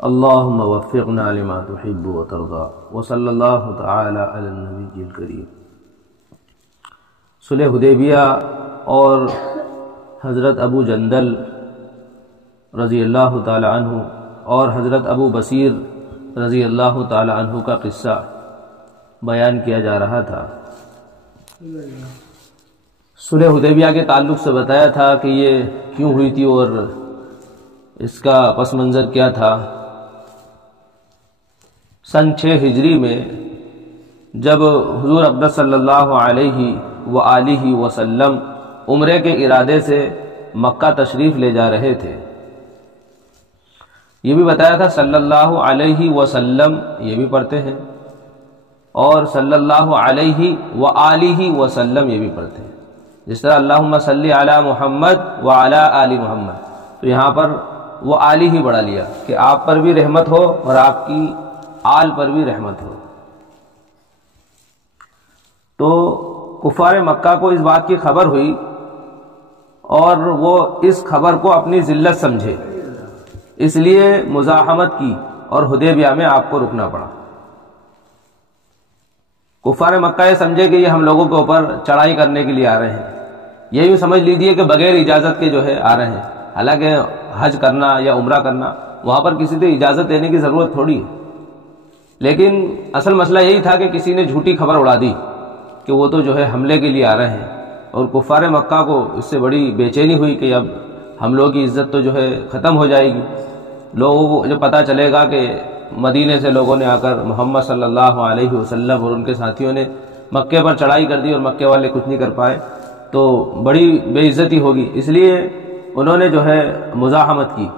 اللہم وفقنا لما تحب وترضى وصلی اللہ تعالی علی النبی الکریم۔ صلح حدیبیہ اور حضرت ابو جندل رضی اللہ تعالی عنہ اور حضرت ابو بصیر رضی اللہ تعالی عنہ کا قصہ بیان کیا جا رہا تھا۔ صلح حدیبیہ کے تعلق سے بتایا تھا کہ یہ کیوں ہوئی تھی اور اس کا پس منظر کیا تھا۔ سن 6 ہجری میں جب حضور اقدس صلی اللہ علیہ وآلہ وسلم عمرے کے ارادے سے مکہ تشریف لے جا رہے تھے، یہ بھی بتایا تھا صلی اللہ علیہ وسلم یہ بھی پڑھتے ہیں اور صلی اللہ علیہ وآلہ وسلم یہ بھی پڑھتے ہیں، جس طرح اللہم صلی علی محمد وعلی آل محمد، تو یہاں پر وہ آلہ ہی بڑھا لیا کہ آپ پر بھی رحمت ہو اور آپ کی آل پر بھی رحمت ہو۔ تو کفار مکہ کو اس بات کی خبر ہوئی اور وہ اس خبر کو اپنی ذلت سمجھے، اس لیے مزاحمت کی اور حدیبیہ میں آپ کو رکنا پڑا۔ کفار مکہ یہ سمجھے کہ یہ ہم لوگوں کے اوپر چڑھائی کرنے کے لیے آ رہے ہیں، یہ بھی سمجھ لیجیے کہ بغیر اجازت کے جو ہے آ رہے ہیں، حالانکہ حج کرنا یا عمرہ کرنا وہاں پر کسی سے اجازت دینے کی ضرورت تھوڑی ہے، لیکن اصل مسئلہ یہی تھا کہ کسی نے جھوٹی خبر اڑا دی کہ وہ تو جو ہے حملے کے لیے آ رہے ہیں، اور کفار مکہ کو اس سے بڑی بے چینی ہوئی کہ اب ہم لوگوں کی عزت تو جو ہے ختم ہو جائے گی۔ لوگوں کو جب پتہ چلے گا کہ مدینے سے لوگوں نے آ کر محمد صلی اللہ علیہ وسلم اور ان کے ساتھیوں نے مکے پر چڑھائی کر دی اور مکے والے کچھ نہیں کر پائے تو بڑی بے عزتی ہوگی، اس لیے انہوں نے جو ہے مزاحمت کی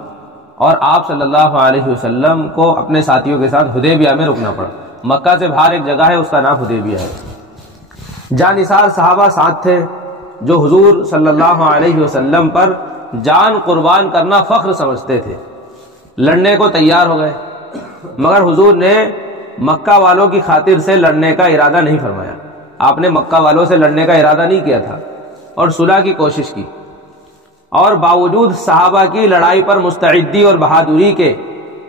اور آپ صلی اللہ علیہ وسلم کو اپنے ساتھیوں کے ساتھ حدیبیہ میں رکنا پڑا۔ مکہ سے باہر ایک جگہ ہے، اس کا نام حدیبیہ ہے۔ جانثار صحابہ ساتھ تھے جو حضور صلی اللہ علیہ وسلم پر جان قربان کرنا فخر سمجھتے تھے، لڑنے کو تیار ہو گئے، مگر حضور نے مکہ والوں کی خاطر سے لڑنے کا ارادہ نہیں فرمایا۔ آپ نے مکہ والوں سے لڑنے کا ارادہ نہیں کیا تھا اور صلح کی کوشش کی، اور باوجود صحابہ کی لڑائی پر مستعدی اور بہادری کے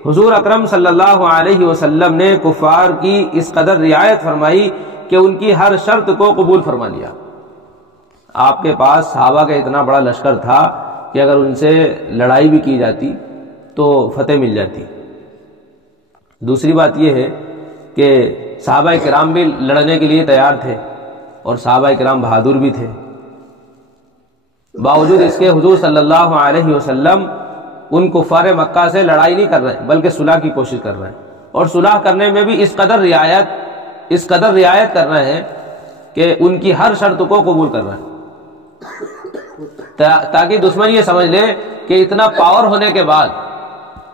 حضور اکرم صلی اللہ علیہ وسلم نے کفار کی اس قدر رعایت فرمائی کہ ان کی ہر شرط کو قبول فرما لیا۔ آپ کے پاس صحابہ کا اتنا بڑا لشکر تھا کہ اگر ان سے لڑائی بھی کی جاتی تو فتح مل جاتی۔ دوسری بات یہ ہے کہ صحابہ کرام بھی لڑنے کے لیے تیار تھے اور صحابہ کرام بہادر بھی تھے، باوجود اس کے حضور صلی اللہ علیہ وسلم ان کفار مکہ سے لڑائی نہیں کر رہے بلکہ صلح کی کوشش کر رہے ہیں، اور صلح کرنے میں بھی اس قدر رعایت کر رہے ہیں کہ ان کی ہر شرط کو قبول کر رہے ہیں، تاکہ دشمن یہ سمجھ لے کہ اتنا پاور ہونے کے بعد،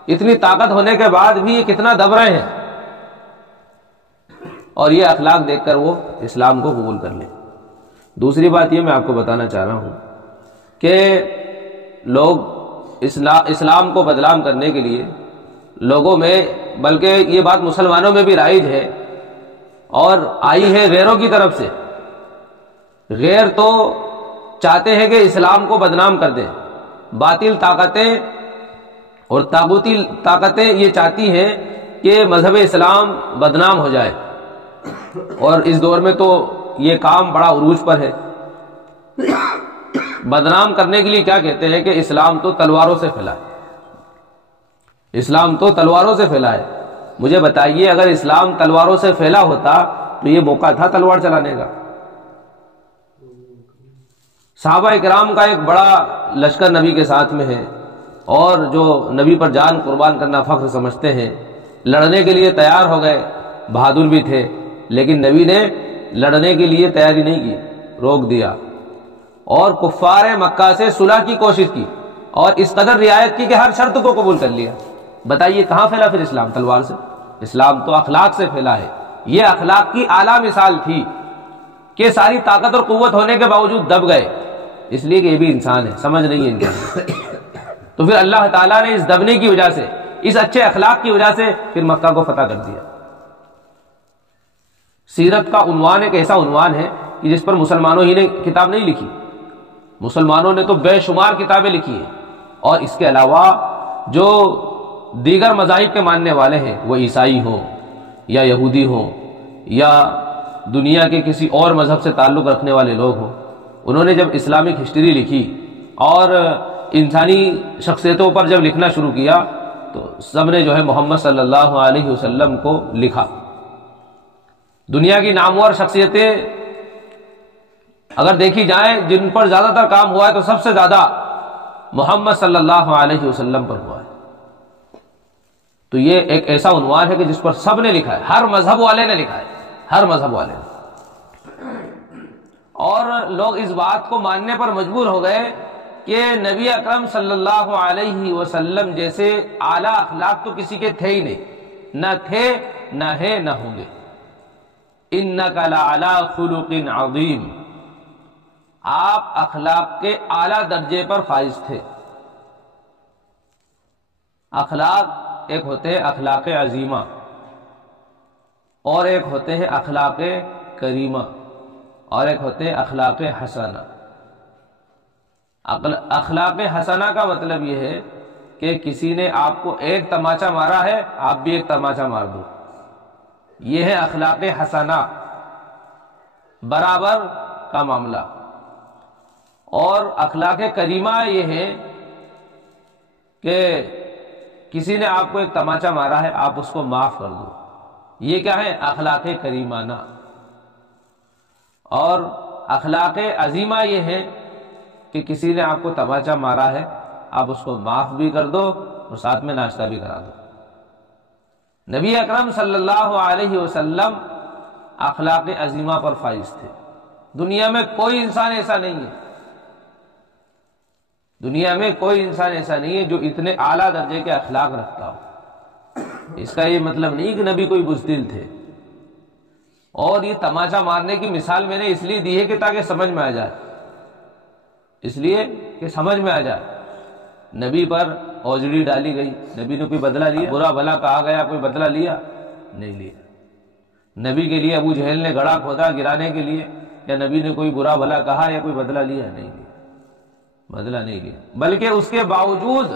اتنی طاقت ہونے کے بعد بھی یہ کتنا دب رہے ہیں، اور یہ اخلاق دیکھ کر وہ اسلام کو قبول کر لیں۔ دوسری بات یہ میں آپ کو بتانا چاہ رہا ہوں کہ لوگ اسلام کو بدنام کرنے کے لیے لوگوں میں، بلکہ یہ بات مسلمانوں میں بھی رائج ہے اور آئی ہے غیروں کی طرف سے، غیر تو چاہتے ہیں کہ اسلام کو بدنام کر دیں، باطل طاقتیں اور طاغوتی طاقتیں یہ چاہتی ہیں کہ مذہب اسلام بدنام ہو جائے، اور اس دور میں تو یہ کام بڑا عروج پر ہے۔ بدنام کرنے کے لیے کیا کہتے ہیں کہ اسلام تو تلواروں سے پھیلا ہے، اسلام تو تلواروں سے پھیلا ہے۔ مجھے بتائیے اگر اسلام تلواروں سے پھیلا ہوتا تو یہ موقع تھا تلوار چلانے کا۔ صحابہ اکرام کا ایک بڑا لشکر نبی کے ساتھ میں ہے، اور جو نبی پر جان قربان کرنا فخر سمجھتے ہیں، لڑنے کے لیے تیار ہو گئے، بہادر بھی تھے، لیکن نبی نے لڑنے کے لیے تیاری نہیں کی، روک دیا، اور کفار مکہ سے صلح کی کوشش کی اور اس قدر رعایت کی کہ ہر شرط کو قبول کر لیا۔ بتائیے کہاں پھیلا پھر اسلام؟ تلوار سے؟ اسلام تو اخلاق سے پھیلا ہے۔ یہ اخلاق کی اعلیٰ مثال تھی کہ ساری طاقت اور قوت ہونے کے باوجود دب گئے، اس لیے کہ یہ بھی انسان ہے، سمجھ نہیں ہے انسان۔ تو پھر اللہ تعالیٰ نے اس دبنے کی وجہ سے، اس اچھے اخلاق کی وجہ سے پھر مکہ کو فتح کر دیا۔ سیرت کا عنوان ایک ایسا عنوان ہے کہ جس پر مسلمانوں ہی نے کتاب نہیں لکھی، مسلمانوں نے تو بے شمار کتابیں لکھی ہیں، اور اس کے علاوہ جو دیگر مذاہب کے ماننے والے ہیں، وہ عیسائی ہوں یا یہودی ہوں یا دنیا کے کسی اور مذہب سے تعلق رکھنے والے لوگ ہوں، انہوں نے جب اسلامک ہسٹری لکھی اور انسانی شخصیتوں پر جب لکھنا شروع کیا تو سب نے جو ہے محمد صلی اللہ علیہ وسلم کو لکھا۔ دنیا کی نامور شخصیتیں اگر دیکھی جائیں جن پر زیادہ تر کام ہوا ہے تو سب سے زیادہ محمد صلی اللہ علیہ وسلم پر ہوا ہے۔ تو یہ ایک ایسا عنوان ہے کہ جس پر سب نے لکھا ہے، ہر مذہب والے نے لکھا ہے، ہر مذہب والے نے، اور لوگ اس بات کو ماننے پر مجبور ہو گئے کہ نبی اکرم صلی اللہ علیہ وسلم جیسے اعلیٰ اخلاق تو کسی کے تھے ہی نہیں، نہ تھے، نہ ہے، نہ ہوں گے۔ اِنَّكَ لَعَلَىٰ خُلُقٍ عَظِيمٍ، آپ اخلاق کے اعلیٰ درجے پر فائز تھے۔ اخلاق ایک ہوتے ہیں اخلاق عظیمہ اور ایک ہوتے ہیں اخلاق کریمہ اور ایک ہوتے ہیں اخلاق حسنہ۔ اخلاق حسنہ کا مطلب یہ ہے کہ کسی نے آپ کو ایک تماچا مارا ہے، آپ بھی ایک تماچا مار دو، یہ ہے اخلاق حسنہ، برابر کا معاملہ۔ اور اخلاق کریمہ یہ ہے کہ کسی نے آپ کو ایک تماچا مارا ہے، آپ اس کو معاف کر دو، یہ کیا ہے؟ اخلاق کریمانہ۔ اور اخلاق عظیمہ یہ ہے کہ کسی نے آپ کو تماچا مارا ہے، آپ اس کو معاف بھی کر دو اور ساتھ میں ناشتہ بھی کرا دو۔ نبی اکرم صلی اللہ علیہ وسلم اخلاق عظیمہ پر فائز تھے۔ دنیا میں کوئی انسان ایسا نہیں ہے، دنیا میں کوئی انسان ایسا نہیں ہے جو اتنے اعلیٰ درجے کے اخلاق رکھتا ہو۔ اس کا یہ مطلب نہیں کہ نبی کوئی بزدل تھے۔ اور یہ تماچا مارنے کی مثال میں نے اس لیے دی ہے کہ تاکہ سمجھ میں آ جائے، اس لیے کہ سمجھ میں آ جائے۔ نبی پر اوجڑی ڈالی گئی، نبی نے کوئی بدلہ لیا؟ برا بھلا کہا گیا، کوئی بدلہ لیا؟ نہیں لیا۔ نبی کے لیے ابو جہل نے گڑھا کھودا گرانے کے لیے، یا نبی نے کوئی برا بھلا کہا یا کوئی بدلہ لیا؟ نہیں لیا، بدلہ نہیں لیا، بلکہ اس کے باوجود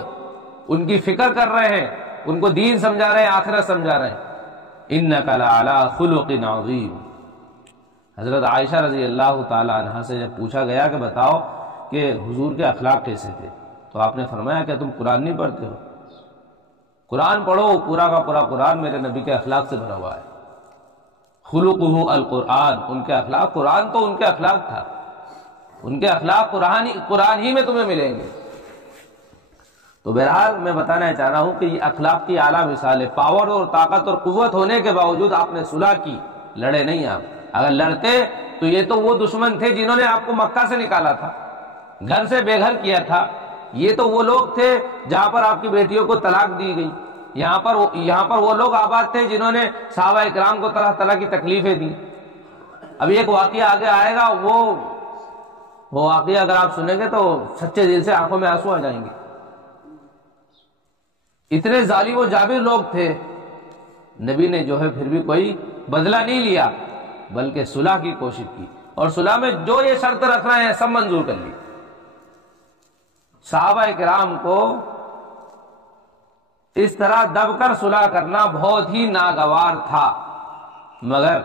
ان کی فکر کر رہے ہیں، ان کو دین سمجھا رہے ہیں، آخرت سمجھا رہے ہیں۔ اِنَّكَ لَعَلَىٰ خُلُقٍ عَظِيمٍ۔ حضرت عائشہ رضی اللہ تعالی عنہا سے جب پوچھا گیا کہ بتاؤ کہ حضور کے اخلاق کیسے تھے، تو آپ نے فرمایا کہ تم قرآن نہیں پڑھتے ہو؟ قرآن پڑھو، پورا کا پورا قرآن میرے نبی کے اخلاق سے بھرا ہوا ہے۔ خلقہ القرآن، ان کے اخلاق، قرآن تو ان کے اخلاق تھا، ان کے اخلاق قرآن ہی میں تمہیں ملیں گے۔ تو بہرحال میں بتانا چاہ رہا ہوں کہ یہ اخلاق کی اعلیٰ مثال ہے۔ پاور اور طاقت اور قوت ہونے کے باوجود آپ نے صلح کی، لڑے نہیں آپ۔ اگر لڑتے تو یہ تو وہ دشمن تھے جنہوں نے آپ کو مکہ سے نکالا تھا، گھر سے بے گھر کیا تھا۔ یہ تو وہ لوگ تھے جہاں پر آپ کی بیٹیوں کو طلاق دی گئی، یہاں پر وہ لوگ آباد تھے جنہوں نے صحابہ اکرام کو طرح طرح کی تکلیفیں دی۔ ابھی ایک واقعہ آگے آئے گا، وہ واقعہ اگر آپ سنیں گے تو سچے دل سے آنکھوں میں آنسو آ جائیں گے۔ اتنے ظالم و جابر لوگ تھے، نبی نے جو ہے پھر بھی کوئی بدلہ نہیں لیا بلکہ صلح کی کوشش کی، اور صلح میں جو یہ شرط رکھ رہے ہیں سب منظور کر لی۔ صحابہ کرام کو اس طرح دب کر صلح کرنا بہت ہی ناگوار تھا، مگر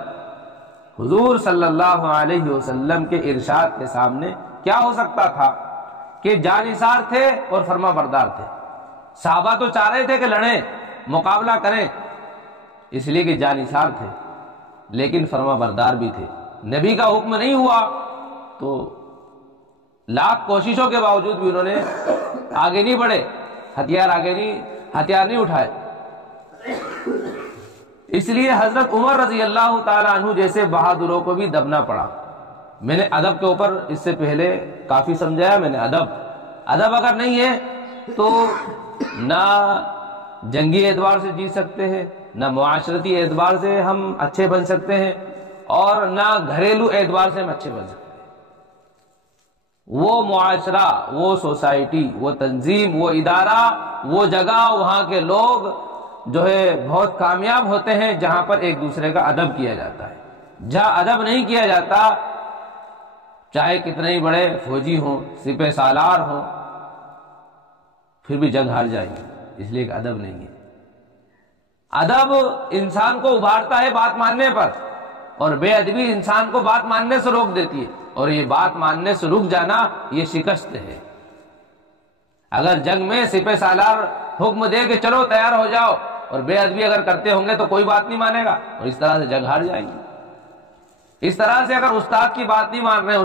حضور صلی اللہ علیہ وسلم کے ارشاد کے سامنے کیا ہو سکتا تھا کہ جانثار تھے اور فرما بردار تھے۔ صحابہ تو چاہ رہے تھے کہ لڑیں، مقابلہ کریں، اس لیے کہ جانثار تھے، لیکن فرما بردار بھی تھے۔ نبی کا حکم نہیں ہوا تو لاکھ کوششوں کے باوجود بھی انہوں نے آگے نہیں بڑھے، ہتھیار نہیں اٹھائے۔ اس لیے حضرت عمر رضی اللہ تعالی عنہ جیسے بہادروں کو بھی دبنا پڑا۔ میں نے ادب کے اوپر اس سے پہلے کافی سمجھایا، میں نے ادب اگر نہیں ہے تو نہ جنگی اعتبار سے جیت سکتے ہیں، نہ معاشرتی اعتبار سے ہم اچھے بن سکتے ہیں، اور نہ گھریلو اعتبار سے ہم اچھے بن سکتے ہیں۔ وہ معاشرہ، وہ سوسائٹی، وہ تنظیم، وہ ادارہ، وہ جگہ، وہاں کے لوگ جو ہے بہت کامیاب ہوتے ہیں جہاں پر ایک دوسرے کا ادب کیا جاتا ہے۔ جہاں ادب نہیں کیا جاتا، چاہے کتنے ہی بڑے فوجی ہوں، سپہ سالار ہوں، پھر بھی جنگ ہار جائیں گے، اس لیے کہ ادب نہیں ہے۔ ادب انسان کو ابھارتا ہے بات ماننے پر، اور بے ادبی انسان کو بات ماننے سے روک دیتی ہے، اور یہ بات ماننے سے رک جانا یہ شکست ہے۔ اگر جنگ میں سپہ سالار حکم دے کہ چلو تیار ہو جاؤ، اور بے ادبی اگر کرتے ہوں گے تو کوئی بات نہیں مانے گا، اور اس طرح سے جنگ ہار جائیں گے۔ اس طرح سے اگر استاد کی بات نہیں مان رہے ہیں،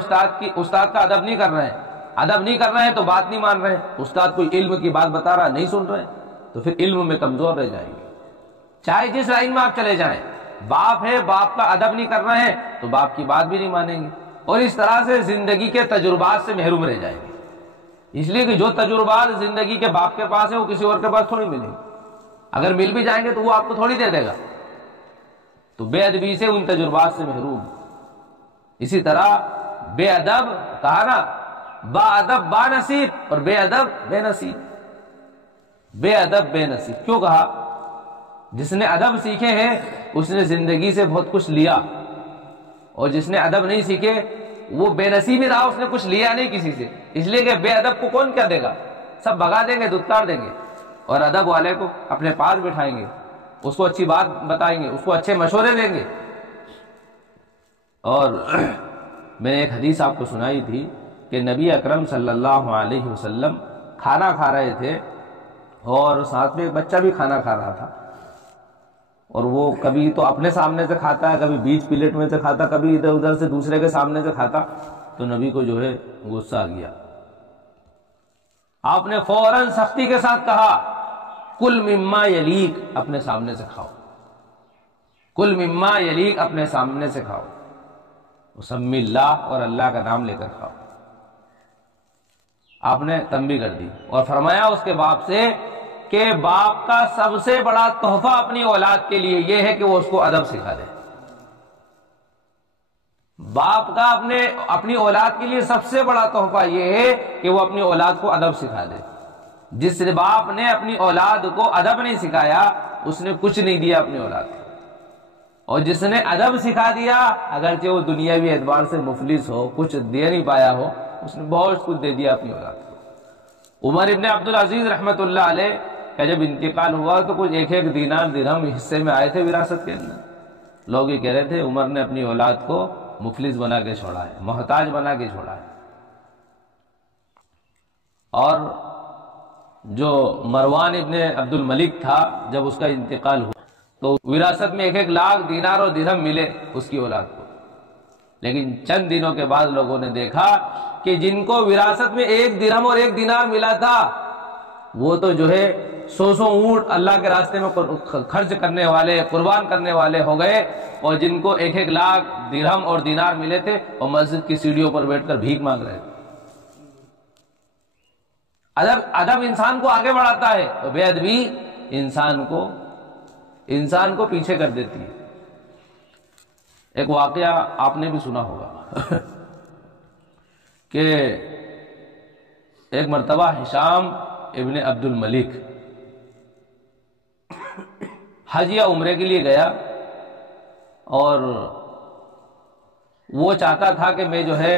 استاد کا ادب نہیں کر رہے ہیں، ادب نہیں کر رہے ہیں تو بات نہیں مان رہے ہیں، استاد کوئی علم کی بات بتا رہا نہیں سن رہے، تو پھر علم میں کمزور رہ جائیں گے۔ چاہے جس لائن میں آپ چلے جائیں، باپ ہے، باپ کا ادب نہیں کر رہے ہیں تو باپ کی بات بھی نہیں مانیں گے، اور اس طرح سے زندگی کے تجربات سے محروم رہ جائیں گے۔ اس لیے کہ جو تجربات زندگی کے باپ کے پاس ہیں وہ کسی اور کے پاس تھوڑی ملیں گے، اگر مل بھی جائیں گے تو وہ آپ کو تھوڑی دے دے گا۔ تو بے ادبی سے ان تجربات سے محروم۔ اسی طرح بے ادب کہا نا، با ادب با نصیب، اور بے ادب بے نصیب۔ بے ادب بے نصیب کیوں کہا؟ جس نے ادب سیکھے ہیں اس نے زندگی سے بہت کچھ لیا، اور جس نے ادب نہیں سیکھے وہ بے نصیب ہی رہا، اس نے کچھ لیا نہیں کسی سے، اس لیے کہ بے ادب کو کون کیا دے گا؟ سب بھگا دیں گے، دتکار دیں گے، اور ادب والے کو اپنے پاس بٹھائیں گے، اس کو اچھی بات بتائیں گے، اس کو اچھے مشورے دیں گے۔ اور میں نے ایک حدیث آپ کو سنائی تھی کہ نبی اکرم صلی اللہ علیہ وسلم کھانا کھا رہے تھے، اور ساتھ میں ایک بچہ بھی کھانا کھا رہا تھا، اور وہ کبھی تو اپنے سامنے سے کھاتا ہے، کبھی بیچ پلیٹ میں سے کھاتا، کبھی ادھر ادھر سے دوسرے کے سامنے سے کھاتا۔ تو نبی کو جو ہے غصہ آ گیا، آپ نے فوراً سختی کے ساتھ کہا کل مما یلیک، اپنے سامنے سے کھاؤ، کل مما یلیک، اپنے سامنے سے کھاؤ، وسمی اللہ، اور اللہ کا نام لے کر کھاؤ۔ آپ نے تنبیہ کر دی، اور فرمایا اس کے باپ سے کہ باپ کا سب سے بڑا تحفہ اپنی اولاد کے لیے یہ ہے کہ وہ اس کو ادب سکھا دے۔ باپ کا اپنی اولاد کے لیے سب سے بڑا تحفہ یہ ہے کہ وہ اپنی اولاد کو ادب سکھا دے۔ جس باپ نے اپنی اولاد کو ادب نہیں سکھایا اس نے کچھ نہیں دیا اپنی اولاد کو، اور جس نے ادب سکھا دیا اگرچہ وہ دنیاوی اعتبار سے مفلس ہو، کچھ دے نہیں پایا ہو، اس نے بہت کچھ دے دیا اپنی اولاد کو۔ عمر ابن عبدالعزیز رحمۃ اللہ علیہ کا جب انتقال ہوا تو کچھ ایک ایک دینار درہم حصے میں آئے تھے وراثت کے اندر۔ لوگ یہ کہہ رہے تھے عمر نے اپنی اولاد کو مفلس بنا کے چھوڑا ہے، محتاج بنا کے چھوڑا ہے۔ اور جو مروان ابن عبد الملک تھا جب اس کا انتقال ہوا تو وراثت میں ایک ایک لاکھ دینار اور درہم ملے اس کی اولاد کو، لیکن چند دنوں کے بعد لوگوں نے دیکھا کہ جن کو وراثت میں ایک درہم اور ایک دینار ملا تھا وہ تو جو ہے 100 اونٹ اللہ کے راستے میں خرچ کرنے والے، قربان کرنے والے ہو گئے، اور جن کو ایک ایک لاکھ درہم اور دینار ملے تھے اور مسجد کی سیڑھیوں پر بیٹھ کر بھیک مانگ رہے تھے۔ ادب انسان کو آگے بڑھاتا ہے، اور بے ادبی انسان کو پیچھے کر دیتی ہے۔ ایک واقعہ آپ نے بھی سنا ہوگا کہ ایک مرتبہ ہشام ابن عبد الملک حج یا عمرے کے لیے گیا، اور وہ چاہتا تھا کہ میں جو ہے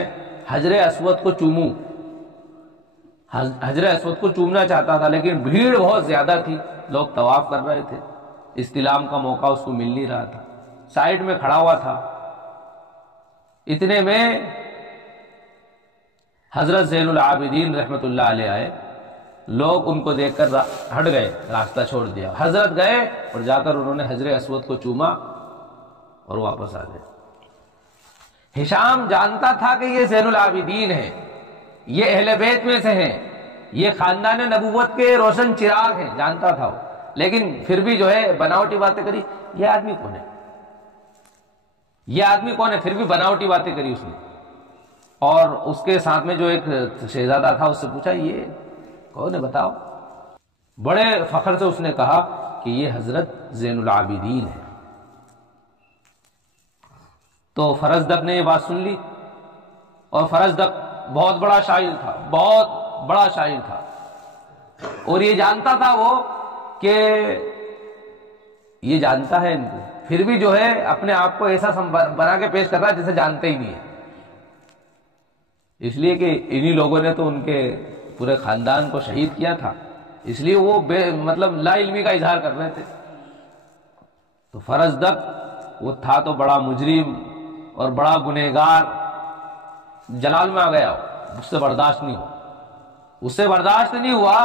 حجر اسود کو چوموں، حجر اسود کو چومنا چاہتا تھا، لیکن بھیڑ بہت زیادہ تھی، لوگ طواف کر رہے تھے، استلام کا موقع اس کو مل نہیں رہا تھا، سائیڈ میں کھڑا ہوا تھا۔ اتنے میں حضرت زین العابدین رحمت اللہ علیہ آئے، لوگ ان کو دیکھ کر ہٹ گئے، راستہ چھوڑ دیا۔ حضرت گئے اور جا کر انہوں نے حجر اسود کو چوما اور واپس آ گئے۔ ہشام جانتا تھا کہ یہ زین العابدین ہے، یہ اہل بیت میں سے ہیں، یہ خاندان نبوت کے روشن چراغ ہیں، جانتا تھا وہ، لیکن پھر بھی جو ہے بناوٹی باتیں کری۔ یہ آدمی کون ہے، یہ آدمی کون ہے، پھر بھی بناوٹی باتیں کری اس نے۔ اور اس کے ساتھ میں جو ایک شہزادہ تھا اس سے پوچھا یہ کون ہے بتاؤ۔ بڑے فخر سے اس نے کہا کہ یہ حضرت زین العابدین ہے۔ تو فرزدق نے یہ بات سن لی، اور فرزدق بہت بڑا شاعر تھا، بہت بڑا شاعر تھا، اور یہ جانتا تھا وہ کہ یہ جانتا ہے ان کو، پھر بھی جو ہے اپنے آپ کو ایسا بنا کے پیش کر رہا ہے جسے جانتے ہی نہیں ہے، اس لیے کہ انہی لوگوں نے تو ان کے پورے خاندان کو شہید کیا تھا، اس لیے وہ مطلب لا علمی کا اظہار کر رہے تھے۔ تو فرزدق وہ تھا تو بڑا مجرم اور بڑا گنہگار، جلال میں آ گیا، اس سے برداشت نہیں ہوا، اس سے برداشت نہیں ہوا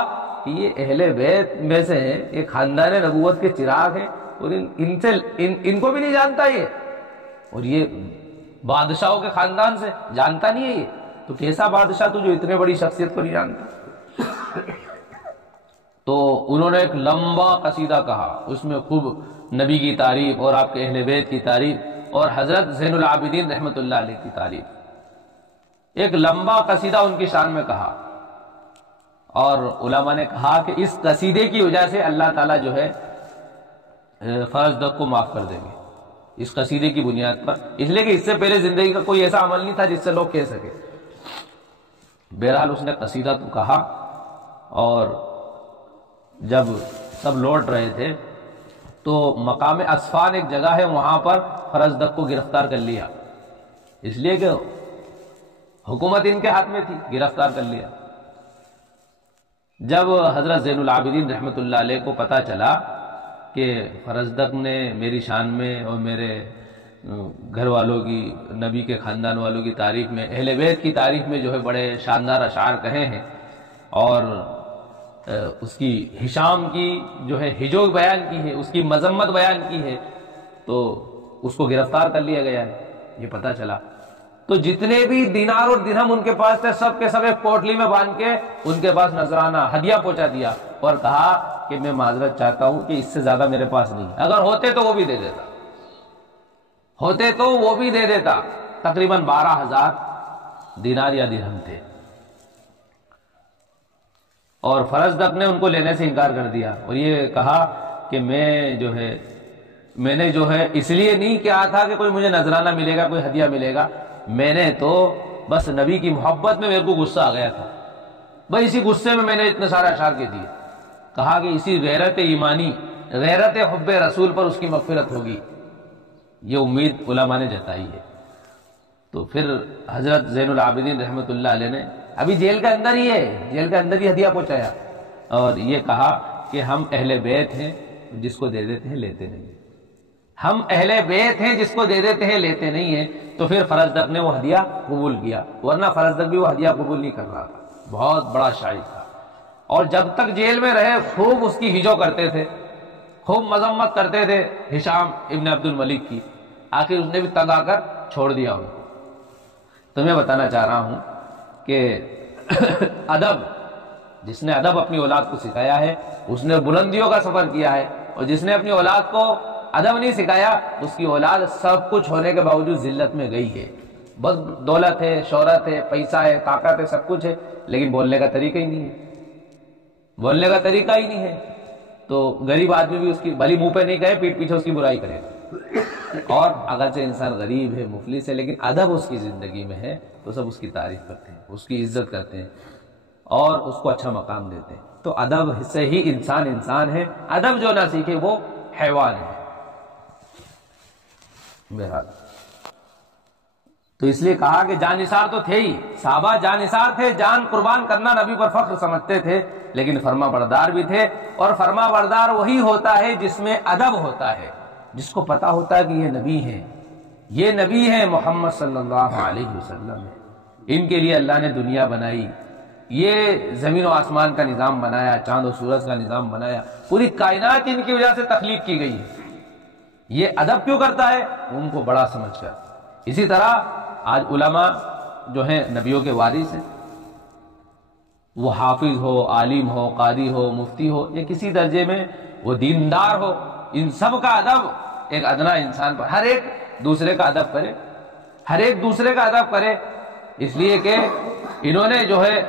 کہ یہ اہل بیت میں سے ہیں، یہ خاندان نبوت کے چراغ ہیں، اور ان کو بھی نہیں جانتا یہ، اور یہ بادشاہوں کے خاندان سے جانتا نہیں ہے یہ، تو کیسا بادشاہ تو جو اتنے بڑی شخصیت کو نہیں جانتا۔ تو انہوں نے ایک لمبا قصیدہ کہا، اس میں خوب نبی کی تعریف اور آپ کے اہل بیت کی تعریف اور حضرت زین العابدین رحمۃ اللہ علیہ کی تعریف، ایک لمبا قصیدہ ان کی شان میں کہا، اور علماء نے کہا کہ اس قصیدے کی وجہ سے اللہ تعالیٰ جو ہے فرزدق کو معاف کر دیں گے، اس قصیدے کی بنیاد پر، اس لیے کہ اس سے پہلے زندگی کا کوئی ایسا عمل نہیں تھا جس سے لوگ کہہ سکے۔ بہرحال اس نے قصیدہ تو کہا، اور جب سب لوٹ رہے تھے تو مقام اسفان ایک جگہ ہے، وہاں پر فرزدق کو گرفتار کر لیا، اس لیے کہ حکومت ان کے ہاتھ میں تھی، گرفتار کر لیا۔ جب حضرت زین العابدین رحمۃ اللہ علیہ کو پتہ چلا کہ فرزدق نے میری شان میں اور میرے گھر والوں کی، نبی کے خاندان والوں کی تعریف میں، اہل بیت کی تعریف میں جو ہے بڑے شاندار اشعار کہے ہیں، اور اس کی ہشام کی جو ہے ہجو بیان کی ہے، اس کی مذمت بیان کی ہے، تو اس کو گرفتار کر لیا گیا ہے، یہ پتہ چلا۔ تو جتنے بھی دینار اور درہم ان کے پاس تھے، سب کے سب ایک پوٹلی میں باندھ کے ان کے پاس نذرانہ ہدیہ پہنچا دیا، اور کہا کہ میں معذرت چاہتا ہوں کہ اس سے زیادہ میرے پاس نہیں، اگر ہوتے تو وہ بھی دے دیتا، ہوتے تو وہ بھی دے دیتا۔ تقریباً 12,000 دینار یا درہم تھے، اور فرزدق نے ان کو لینے سے انکار کر دیا، اور یہ کہا کہ میں نے جو ہے اس لیے نہیں کہا تھا کہ کوئی مجھے نذرانہ ملے گا، کوئی ہدیہ ملے گا، میں نے تو بس نبی کی محبت میں میرے کو غصہ آ گیا تھا، بس اسی غصے میں نے اتنے سارے اشعار کہہ دیے۔ کہا کہ اسی غیرت ایمانی، غیرت حب رسول پر اس کی مغفرت ہوگی، یہ امید علماء نے جتائی ہے۔ تو پھر حضرت زین العابدین رحمۃ اللہ علیہ نے ابھی جیل کے اندر ہی ہے، جیل کے اندر ہی ہدیہ پہنچایا، اور یہ کہا کہ ہم اہل بیت ہیں، جس کو دے دیتے ہیں لیتے نہیں، ہم اہل بیت ہیں، جس کو دے دیتے ہیں لیتے نہیں ہیں۔ تو پھر فرزدق نے وہ ہدیہ قبول کیا، ورنہ فرزدق بھی وہ ہدیہ قبول نہیں کر رہا تھا، بہت بڑا شاعر تھا، اور جب تک جیل میں رہے خوب اس کی ہجو کرتے تھے، خوب مذمت کرتے تھے ہشام ابن عبد الملک کی، آخر اس نے بھی تنگ آ کر چھوڑ دیا ان کو۔ تو میں بتانا چاہ رہا ہوں کہ ادب، جس نے ادب اپنی اولاد کو سکھایا ہے اس نے بلندیوں کا سفر کیا ہے، اور جس نے اپنی اولاد کو ادب نہیں سکھایا اس کی اولاد سب کچھ ہونے کے باوجود ذلت میں گئی ہے، بس دولت ہے، شہرت ہے، پیسہ ہے، طاقت ہے، سب کچھ ہے، لیکن بولنے کا طریقہ ہی نہیں ہے، بولنے کا طریقہ ہی نہیں ہے۔ تو غریب آدمی بھی اس کی بھلی منہ پہ نہیں کہے، پیٹ پیچھے اس کی برائی کرے گا، اور اگرچہ انسان غریب ہے، مفلس ہے، لیکن ادب اس کی زندگی میں ہے تو سب اس کی تعریف کرتے ہیں، اس کی عزت کرتے ہیں، اور اس کو اچھا مقام دیتے ہیں۔ تو ادب سے ہی انسان ہے، ادب جو نہ سیکھے وہ حیوان ہے۔ بہرحال تو اس لیے کہا کہ جان نثار تو تھے ہی، صحابہ جان نثار تھے، جان قربان کرنا نبی پر فخر سمجھتے تھے، لیکن فرما بردار بھی تھے، اور فرما بردار وہی ہوتا ہے جس میں ادب ہوتا ہے، جس کو پتا ہوتا ہے کہ یہ نبی ہیں، یہ نبی ہیں محمد صلی اللہ علیہ وسلم ہے، ان کے لیے اللہ نے دنیا بنائی، یہ زمین و آسمان کا نظام بنایا، چاند و سورج کا نظام بنایا، پوری کائنات ان کی وجہ سے تخلیق کی گئی ہے۔ یہ ادب کیوں کرتا ہے؟ ان کو بڑا سمجھ کر۔ اسی طرح آج علماء جو ہیں نبیوں کے وارث ہیں، وہ حافظ ہو، عالم ہو، قاری ہو، مفتی ہو، یا کسی درجے میں وہ دیندار ہو، ان سب کا ادب ایک ادنا انسان پر، ہر ایک دوسرے کا ادب کرے، ہر ایک دوسرے کا ادب کرے، اس لیے کہ انہوں نے جو ہے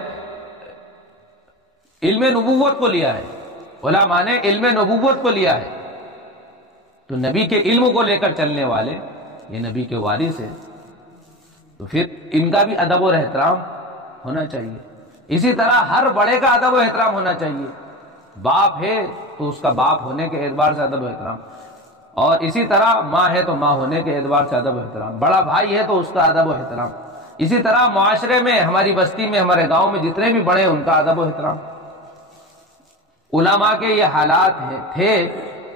علم نبوت کو لیا ہے، علماء نے علم نبوت کو لیا ہے، تو نبی کے علم کو لے کر چلنے والے یہ نبی کے وارث ہیں، تو پھر ان کا بھی ادب اور احترام ہونا چاہیے۔ اسی طرح ہر بڑے کا ادب و احترام ہونا چاہیے، باپ ہے تو اس کا باپ ہونے کے اعتبار سے ادب و احترام، اور اسی طرح ماں ہے تو ماں ہونے کے اعتبار سے ادب و احترام، بڑا بھائی ہے تو اس کا ادب و احترام، اسی طرح معاشرے میں، ہماری بستی میں، ہمارے گاؤں میں جتنے بھی بڑے ہیں ان کا ادب و احترام۔ علماء کے یہ حالات تھے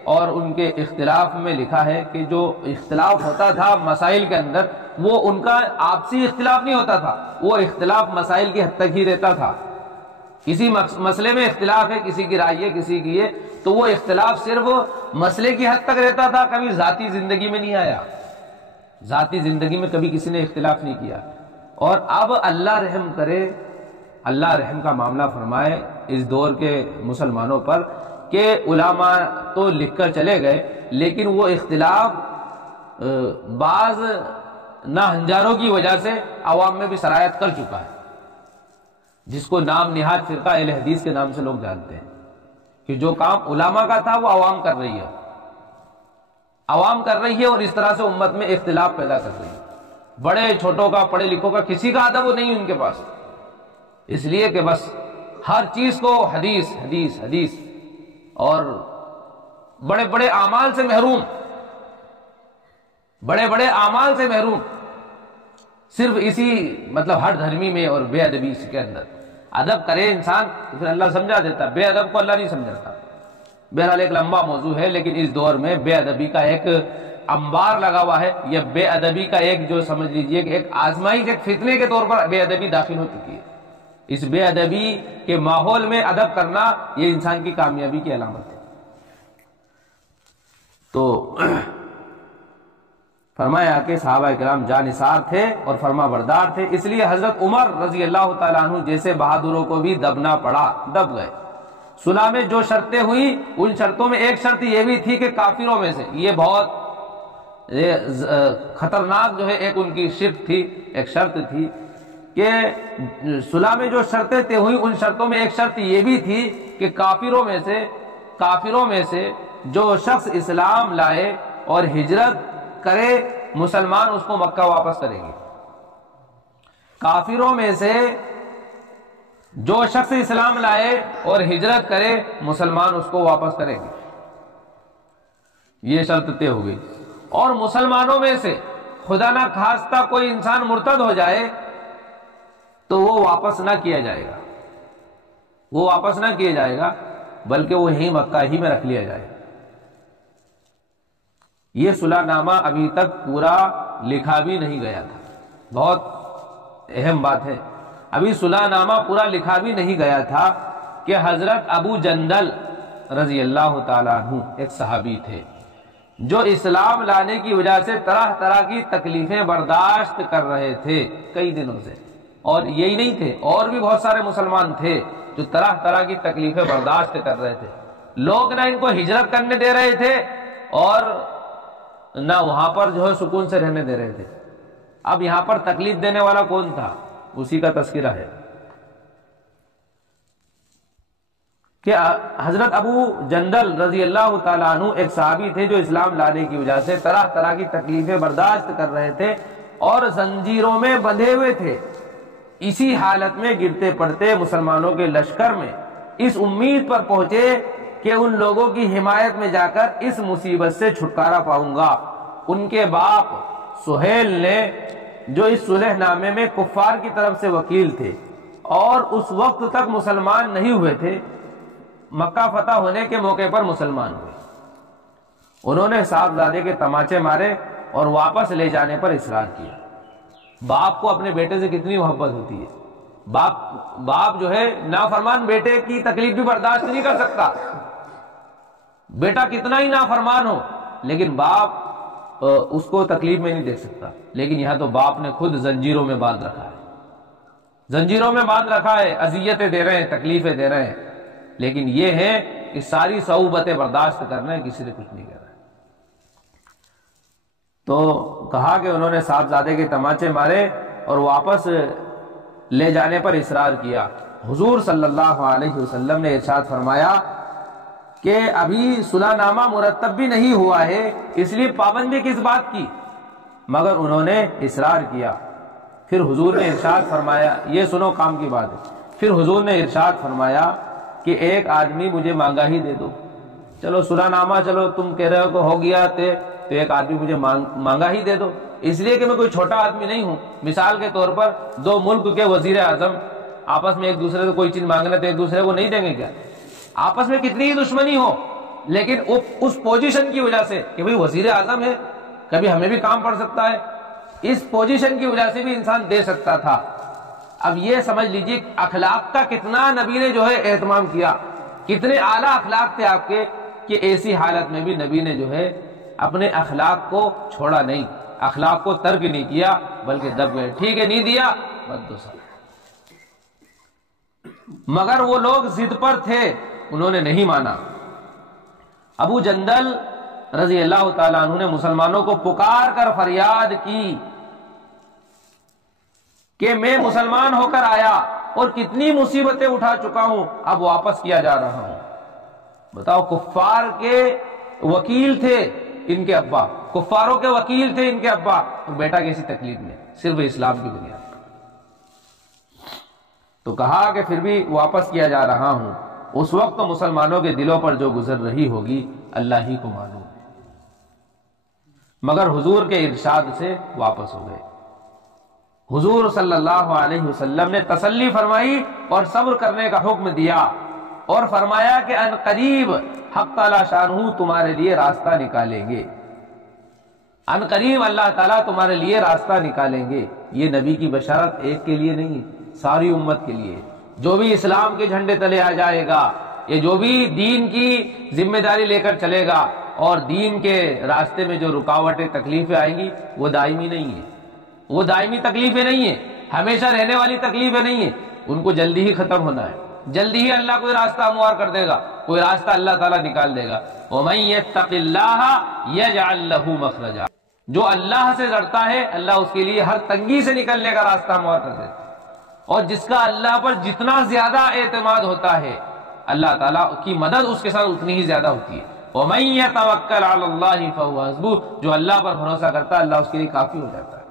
اور ان کے اختلاف میں لکھا ہے کہ جو اختلاف ہوتا تھا مسائل کے اندر، وہ ان کا آپسی اختلاف نہیں ہوتا تھا، وہ اختلاف مسائل کی حد تک ہی رہتا تھا۔ کسی مسئلے میں اختلاف ہے، کسی کی رائے ہے، کسی کی ہے، تو وہ اختلاف صرف مسئلے کی حد تک رہتا تھا، کبھی ذاتی زندگی میں نہیں آیا، ذاتی زندگی میں کبھی کسی نے اختلاف نہیں کیا۔ اور اب اللہ رحم کرے، اللہ رحم کا معاملہ فرمائے اس دور کے مسلمانوں پر کہ علماء تو لکھ کر چلے گئے، لیکن وہ اختلاف بعض ناہنجاروں کی وجہ سے عوام میں بھی سرایت کر چکا ہے، جس کو نام نہاد فرقہ اہل حدیث کے نام سے لوگ جانتے ہیں، کہ جو کام علماء کا تھا وہ عوام کر رہی ہے، عوام کر رہی ہے، اور اس طرح سے امت میں اختلاف پیدا کر رہی ہے۔ بڑے چھوٹوں کا، پڑھے لکھوں کا، کسی کا ادب نہیں ان کے پاس، اس لیے کہ بس ہر چیز کو حدیث حدیث حدیث، اور بڑے بڑے اعمال سے محروم، بڑے بڑے اعمال سے محروم، صرف اسی مطلب ہر دھرمی میں اور بے ادبی کے اندر۔ ادب کرے انسان تو پھر اللہ سمجھا دیتا، بے ادب کو اللہ نہیں سمجھاتا۔ بہرحال ایک لمبا موضوع ہے، لیکن اس دور میں بے ادبی کا ایک انبار لگا ہوا ہے، یہ بے ادبی کا ایک جو سمجھ لیجئے کہ ایک آزمائش، ایک فتنے کے طور پر بے ادبی داخل ہو چکی ہے۔ اس بے ادبی کے ماحول میں ادب کرنا یہ انسان کی کامیابی کی علامت ہے۔ تو فرمایا کہ صحابہ کرام جانثار تھے اور فرما بردار تھے، اس لیے حضرت عمر رضی اللہ تعالیٰ عنہ جیسے بہادروں کو بھی دبنا پڑا، دب گئے۔ صلح میں جو شرطیں ہوئی، ان شرطوں میں ایک شرط یہ بھی تھی کہ کافروں میں سے، یہ بہت خطرناک جو ہے ایک ان کی شرط تھی، ایک شرط تھی کہ صلح میں جو شرطیں طے ہوئی، ان شرطوں میں ایک شرط یہ بھی تھی کہ کافروں میں سے جو شخص اسلام لائے اور ہجرت کرے، مسلمان اس کو مکہ واپس کریں گے۔ کافروں میں سے جو شخص اسلام لائے اور ہجرت کرے، مسلمان اس کو واپس کریں گے، یہ شرط طے ہو گئی۔ اور مسلمانوں میں سے خدا نہ خواستہ کوئی انسان مرتد ہو جائے تو وہ واپس نہ کیا جائے گا، وہ واپس نہ کیا جائے گا، بلکہ وہ یہیں مکہ ہی میں رکھ لیا جائے گا۔ یہ صلح نامہ ابھی تک پورا لکھا بھی نہیں گیا تھا، بہت اہم بات ہے، ابھی صلح نامہ پورا لکھا بھی نہیں گیا تھا کہ حضرت ابو جندل رضی اللہ تعالیٰ عنہ ایک صحابی تھے جو اسلام لانے کی وجہ سے طرح طرح کی تکلیفیں برداشت کر رہے تھے کئی دنوں سے، اور یہی نہیں تھے، اور بھی بہت سارے مسلمان تھے جو طرح طرح کی تکلیفیں برداشت کر رہے تھے۔ لوگ نہ ان کو ہجرت کرنے دے رہے تھے اور نہ وہاں پر جو ہے سکون سے رہنے دے رہے تھے۔ اب یہاں پر تکلیف دینے والا کون تھا، اسی کا تذکرہ ہے کہ حضرت ابو جندل رضی اللہ تعالیٰ عنہ ایک صحابی تھے جو اسلام لانے کی وجہ سے طرح طرح کی تکلیفیں برداشت کر رہے تھے اور زنجیروں میں بندھے ہوئے تھے۔ اسی حالت میں گرتے پڑتے مسلمانوں کے لشکر میں اس امید پر پہنچے کہ ان لوگوں کی حمایت میں جا کر اس مصیبت سے چھٹکارا پاؤں گا۔ ان کے باپ سہیل نے، جو اس صلح نامے میں کفار کی طرف سے وکیل تھے اور اس وقت تک مسلمان نہیں ہوئے تھے، مکہ فتح ہونے کے موقع پر مسلمان ہوئے۔ انہوں نے صاحبزادے کے تماچے مارے اور واپس لے جانے پر اصرار کیا۔ باپ کو اپنے بیٹے سے کتنی محبت ہوتی ہے، باپ جو ہے نافرمان بیٹے کی تکلیف بھی برداشت نہیں کر سکتا، بیٹا کتنا ہی نافرمان ہو لیکن باپ اس کو تکلیف میں نہیں دیکھ سکتا، لیکن یہاں تو باپ نے خود زنجیروں میں باندھ رکھا ہے، زنجیروں میں باندھ رکھا ہے، اذیتیں دے رہے ہیں، تکلیفیں دے رہے ہیں، لیکن یہ ہے کہ ساری صعوبتیں برداشت کرنا ہے، کسی سے کچھ نہیں کر رہا ہے۔ تو کہا کہ انہوں نے صاحبزادے کے تماچے مارے اور واپس لے جانے پر اصرار کیا۔ حضور صلی اللہ علیہ وسلم نے ارشاد فرمایا کہ ابھی صلح نامہ مرتب بھی نہیں ہوا ہے، اس لیے پابندی کس بات کی، مگر انہوں نے اصرار کیا۔ پھر حضور نے ارشاد فرمایا، یہ سنو کام کی بات ہے، پھر حضور نے ارشاد فرمایا کہ ایک آدمی مجھے مانگا ہی دے دو، چلو صلح نامہ چلو تم کہہ رہے ہو کہ ہو گیا تو ایک آدمی مجھے مانگا ہی دے دو، اس لیے کہ میں کوئی چھوٹا آدمی نہیں ہوں۔ مثال کے طور پر دو ملک کے وزیر اعظم آپس میں ایک دوسرے سے کوئی چیز مانگنا تو ایک دوسرے کو نہیں دیں گے کیا؟ آپس میں کتنی ہی دشمنی ہو لیکن اس پوزیشن کی وجہ سے کہ بھئی وزیر اعظم ہے، کبھی ہمیں بھی کام پڑ سکتا ہے، اس پوزیشن کی وجہ سے بھی انسان دے سکتا تھا۔ اب یہ سمجھ لیجیے اخلاق کا کتنا نبی نے جو ہے اہتمام کیا، کتنے اعلیٰ اخلاق تھے آپ کے، کہ ایسی حالت میں بھی نبی نے جو ہے اپنے اخلاق کو چھوڑا نہیں، اخلاق کو ترک نہیں کیا، بلکہ دب گئے، ٹھیک ہے نہیں دیا بد دو سال۔ مگر وہ لوگ ضد پر تھے، انہوں نے نہیں مانا۔ ابو جندل رضی اللہ تعالیٰ عنہ نے مسلمانوں کو پکار کر فریاد کی کہ میں مسلمان ہو کر آیا اور کتنی مصیبتیں اٹھا چکا ہوں، اب واپس کیا جا رہا ہوں۔ بتاؤ، کفار کے وکیل تھے ان کے ابا، کفاروں کے وکیل تھے ان کے ابا، اور بیٹا کیسی تکلیف میں، صرف اسلام کی بنیاد پر۔ تو کہا کہ پھر بھی واپس کیا جا رہا ہوں۔ اس وقت تو مسلمانوں کے دلوں پر جو گزر رہی ہوگی اللہ ہی کو معلوم ہے، مگر حضور کے ارشاد سے واپس ہو گئے۔ حضور صلی اللہ علیہ وسلم نے تسلی فرمائی اور صبر کرنے کا حکم دیا، اور فرمایا کہ ان قریب حق تعالی شانہ تمہارے لیے راستہ نکالیں گے، ان قریب اللہ تعالیٰ تمہارے لیے راستہ نکالیں گے۔ یہ نبی کی بشارت ایک کے لیے نہیں ہے، ساری امت کے لیے۔ جو بھی اسلام کے جھنڈے تلے آ جائے گا، یہ جو بھی دین کی ذمہ داری لے کر چلے گا، اور دین کے راستے میں جو رکاوٹیں تکلیفیں آئیں گی وہ دائمی نہیں ہے، وہ دائمی تکلیفیں نہیں ہیں، ہمیشہ رہنے والی تکلیفیں نہیں ہیں، ان کو جلدی ہی ختم ہونا ہے، جلدی ہی اللہ کوئی راستہ ہموار کر دے گا، کوئی راستہ اللہ تعالیٰ نکال دے گا۔ وَمَن يَتَّقِ اللَّهَ يَجْعَل لَّهُ مَخْرَجًا، جو اللہ سے ڈرتا ہے اللہ اس کے لیے ہر تنگی سے نکلنے کا راستہ ہموار کر دیتا ہے، اور جس کا اللہ پر جتنا زیادہ اعتماد ہوتا ہے اللہ تعالیٰ کی مدد اس کے ساتھ اتنی ہی زیادہ ہوتی ہے۔ وَمَن يَتَوَكَّلْ عَلَى اللَّهِ فَهُوَ حَسْبُهُ، جو اللہ پر بھروسہ کرتا ہے اللہ اس کے لیے کافی ہو جاتا ہے۔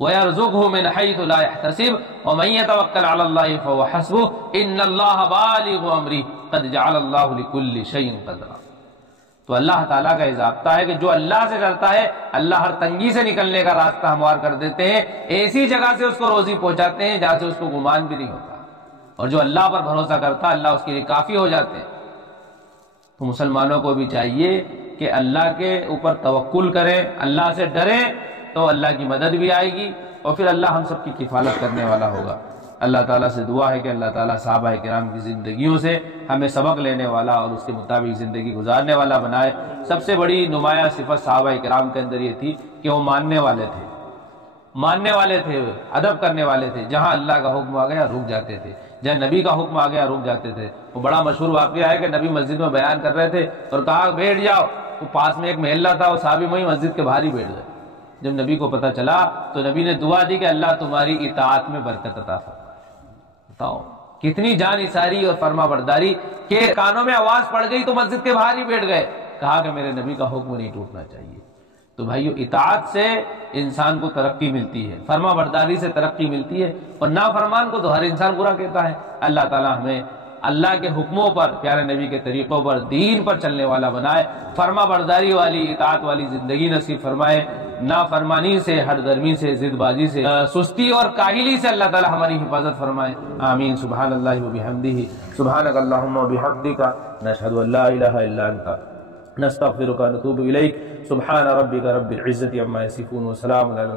وَيَرْزُقْهُ مِنْ حَيْثُ لَا يَحْتَسِبُ وَمَن يَتَوَكَّلْ عَلَى اللَّهِ فَهُوَ حَسْبُهُ إِنَّ اللَّهَ بَالِغُ أَمْرِهِ قَدْ جَعَلَ اللَّهُ لِكُلِّ شَيْءٍ قَدْرًا۔ تو اللہ تعالیٰ کا ضابطہ ہے کہ جو اللہ سے ڈرتا ہے اللہ ہر تنگی سے نکلنے کا راستہ ہموار کر دیتے ہیں، ایسی جگہ سے اس کو روزی پہنچاتے ہیں جہاں سے اس کو گمان بھی نہیں ہوتا، اور جو اللہ پر بھروسہ کرتا ہے اللہ اس کے لیے کافی ہو جاتے ہیں۔ تو مسلمانوں کو بھی چاہیے کہ اللہ کے اوپر توکل کریں، اللہ سے ڈریں، تو اللہ کی مدد بھی آئے گی، اور پھر اللہ ہم سب کی کفالت کرنے والا ہوگا۔ اللہ تعالیٰ سے دعا ہے کہ اللہ تعالیٰ صحابہ کرام کی زندگیوں سے ہمیں سبق لینے والا اور اس کے مطابق زندگی گزارنے والا بنائے۔ سب سے بڑی نمایاں صفت صحابہ کرام کے اندر یہ تھی کہ وہ ماننے والے تھے، ماننے والے تھے، ادب کرنے والے تھے، جہاں اللہ کا حکم آ گیا رک جاتے تھے، جہاں نبی کا حکم آ گیا رک جاتے تھے۔ وہ بڑا مشہور واقعہ ہے کہ نبی مسجد میں بیان کر رہے تھے اور کہا بیٹھ جاؤ، تو پاس میں ایک محلہ تھا، وہ صحابی وہیں مسجد کے باہر ہی بیٹھ گئے۔ جب نبی کو پتہ چلا تو نبی نے دعا دی کہ اللہ تمہاری اطاعت میں برکت عطا فرمائے۔ بتاؤ کتنی جان نثاری اور فرما برداری کہ کانوں میں آواز پڑ گئی تو مسجد کے باہر ہی بیٹھ گئے، کہا کہ میرے نبی کا حکم نہیں ٹوٹنا چاہیے۔ تو بھائیو، اطاعت سے انسان کو ترقی ملتی ہے، فرما برداری سے ترقی ملتی ہے، اور نافرمان کو تو ہر انسان برا کہتا ہے۔ اللہ تعالیٰ ہمیں اللہ کے حکموں پر، پیارے نبی کے طریقوں پر، دین پر چلنے والا بنائے، فرما برداری والی اطاعت والی زندگی نصیب فرمائے، نافرمانی سے، ہر درمی سے، ضد بازی سے، سستی اور کاہلی سے اللہ تعالیٰ ہماری حفاظت فرمائے۔ آمین۔ سبحان اللہ وبحمدہ، سبحانک اللہم وبحمدک، نشہد ان لا الہ الا انت، نستغفرک ونتوب الیک۔ سبحان ربک رب العزة عما یصفون وسلام علی